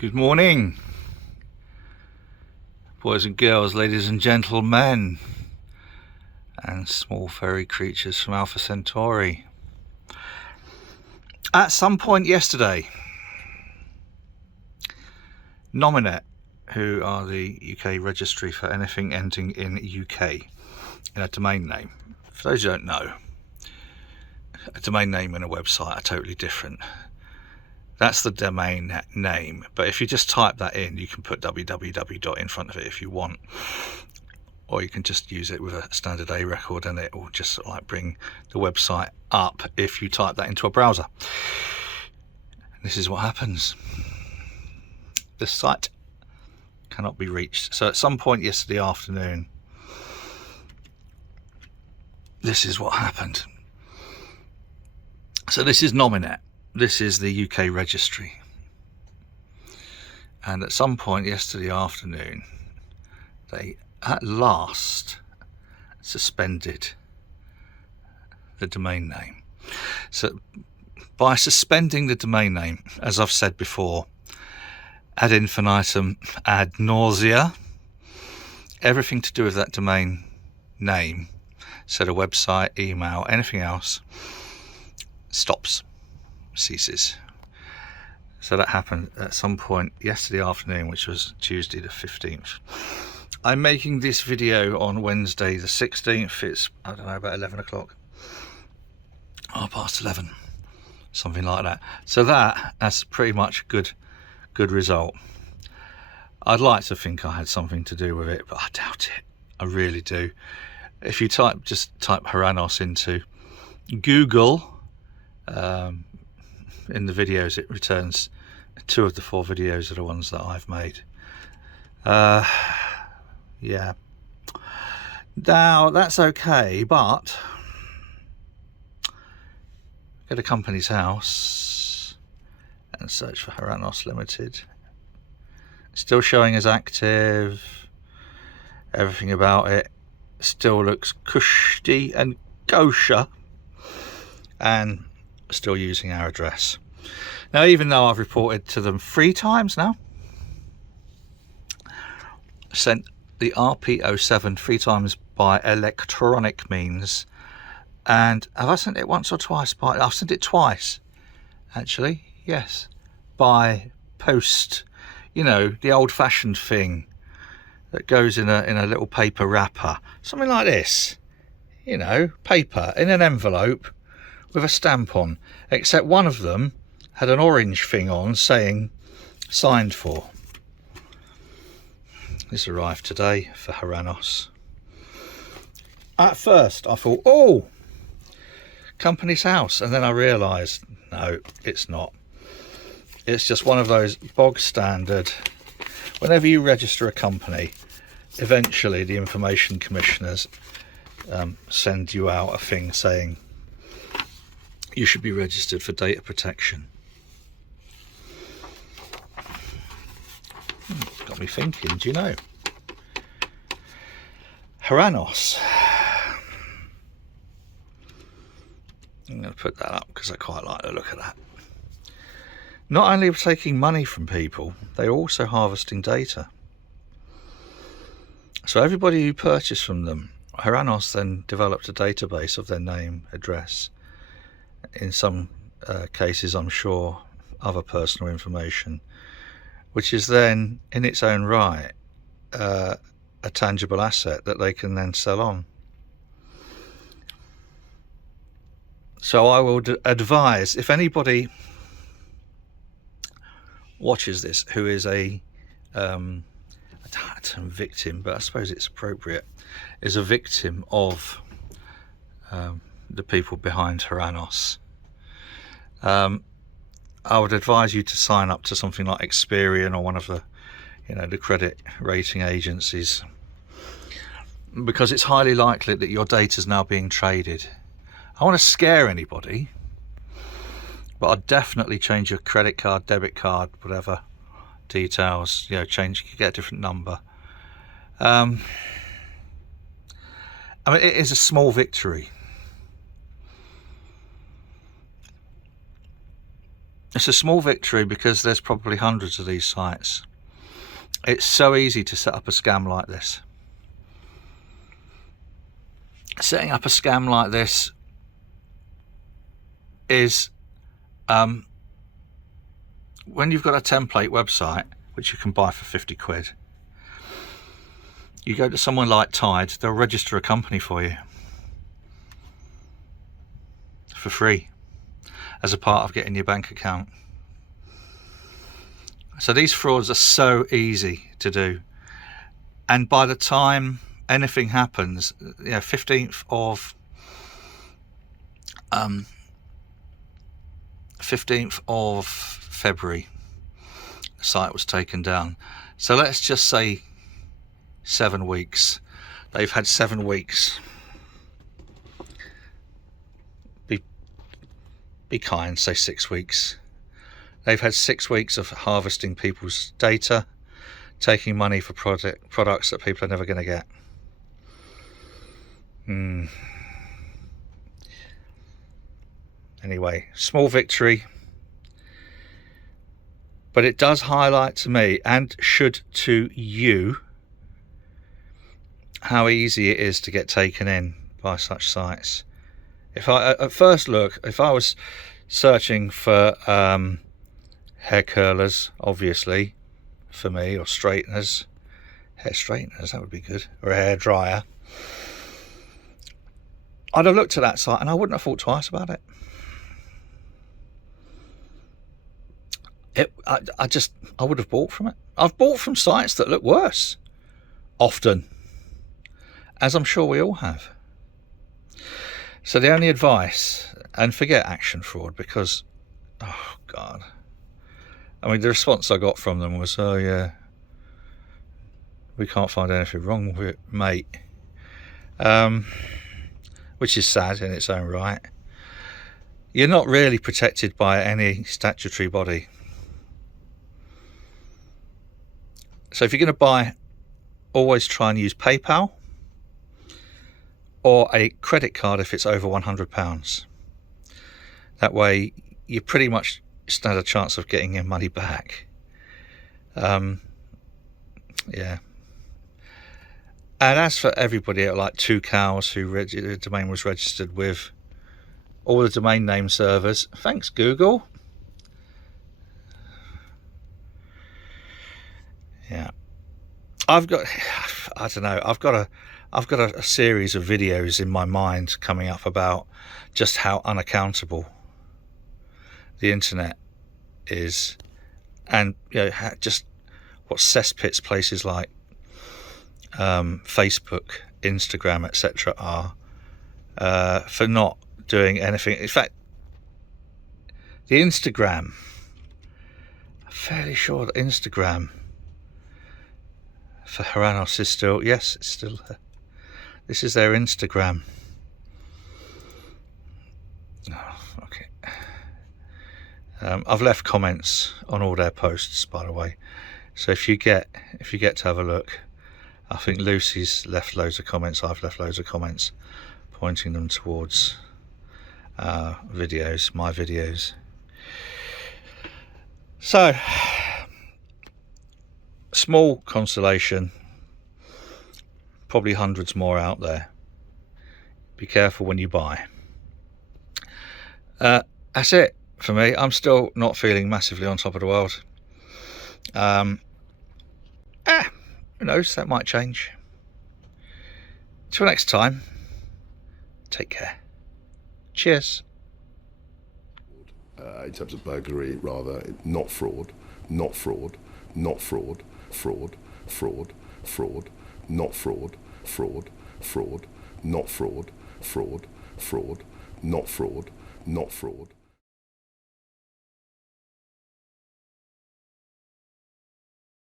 Good morning, boys and girls, ladies and gentlemen, and small furry creatures from Alpha Centauri. At some point yesterday, Nominet, who are the UK registry for anything ending in UK in a domain name. For those who don't know, a domain name and a website are totally different. That's the domain name, but if you just type that in, you can put www in front of it if you want, or you can just use it with a standard A record and it will just sort of like bring the website up if you type that into a browser. This is what happens. The site cannot be reached. So at some point yesterday afternoon, this is what happened. So this is Nominet. This is the UK registry. And at some point yesterday afternoon, they at last suspended the domain name. So by suspending the domain name, as I've said before, ad infinitum, ad nausea, everything to do with that domain name, so the website, email, anything else, stops, ceases. So that happened at some point yesterday afternoon, which was Tuesday the 15th. I'm making this video on Wednesday the 16th. It's, I don't know, about 11 o'clock, past 11, something like that. So that's pretty much good result. I'd like to think I had something to do with it, but I doubt it. I really do. If you just type Heranos into Google, in the videos, it returns 2 of the 4 videos are the ones that I've made. Yeah. Now that's okay, but go to company's house and search for Heranos Limited. Still showing as active. Everything about it still looks cushy and kosher, and still using our address. Now, even though I've reported to them 3 times now, sent the RP07 3 times by electronic means, and have I sent it once or twice? I've sent it twice, actually. Yes, by post. You know, the old-fashioned thing that goes in a little paper wrapper, something like this. You know, paper in an envelope with a stamp on, except one of them had an orange thing on saying signed for. This arrived today for Heranos. At first I thought, oh, company's house, and then I realised no, it's not. It's just one of those bog standard, whenever you register a company, eventually the information commissioners send you out a thing saying you should be registered for data protection. Got me thinking, do you know? Heranos. I'm going to put that up because I quite like the look of that. Not only taking money from people, they're also harvesting data. So everybody who purchased from them, Heranos then developed a database of their name, address, in some cases I'm sure other personal information, which is then in its own right a tangible asset that they can then sell on. So I would advise, if anybody watches this who is a victim, but I suppose it's appropriate, is a victim of the people behind Heranos, I would advise you to sign up to something like Experian or one of the, the credit rating agencies, because it's highly likely that your data is now being traded. I want to scare anybody, but I'd definitely change your credit card, debit card, whatever details, change, you get a different number. I mean, it is a small victory. It's a small victory because there's probably hundreds of these sites. It's so easy to set up a scam like this. Setting up a scam like this is when you've got a template website which you can buy for 50 quid, you go to someone like Tide, they'll register a company for you for free as a part of getting your bank account. So these frauds are so easy to do, and by the time anything happens, 15th of February the site was taken down. So let's just say 7 weeks. They've had 7 weeks. Be kind, say 6 weeks. They've had 6 weeks of harvesting people's data, taking money for products that people are never going to get. Anyway, small victory, but it does highlight to me, and should to you, how easy it is to get taken in by such sites. If I, at first look, if I was searching for hair curlers, obviously, for me, or straighteners, hair straighteners, that would be good, or a hair dryer, I'd have looked at that site and I wouldn't have thought twice about it. I would have bought from it. I've bought from sites that look worse, often, as I'm sure we all have. So the only advice, and forget action fraud, because, oh God, I mean, the response I got from them was, oh yeah, we can't find anything wrong with it, mate. Which is sad in its own right. You're not really protected by any statutory body. So if you're going to buy, always try and use PayPal or a credit card if it's over £100. That way you pretty much stand a chance of getting your money back. Yeah. And as for everybody like 2 Cows who the domain was registered with, all the domain name servers, thanks Google. Yeah, I've got a series of videos in my mind coming up about just how unaccountable the internet is, and just what cesspits places like Facebook, Instagram, etc. are for not doing anything. In fact, the Instagram, I'm fairly sure that Instagram for Heranos is still, yes, it's still there. This is their Instagram. Oh, okay. I've left comments on all their posts, by the way. So if you get to have a look, I think Lucy's left loads of comments. I've left loads of comments, pointing them towards videos, my videos. So, small consolation. Probably hundreds more out there. Be careful when you buy. That's it for me. I'm still not feeling massively on top of the world. Who knows, that might change. Till next time, take care. Cheers. In terms of burglary, rather, not fraud, not fraud, not fraud, fraud, fraud, fraud, not fraud, fraud, fraud, not fraud, fraud, fraud, not fraud, not fraud.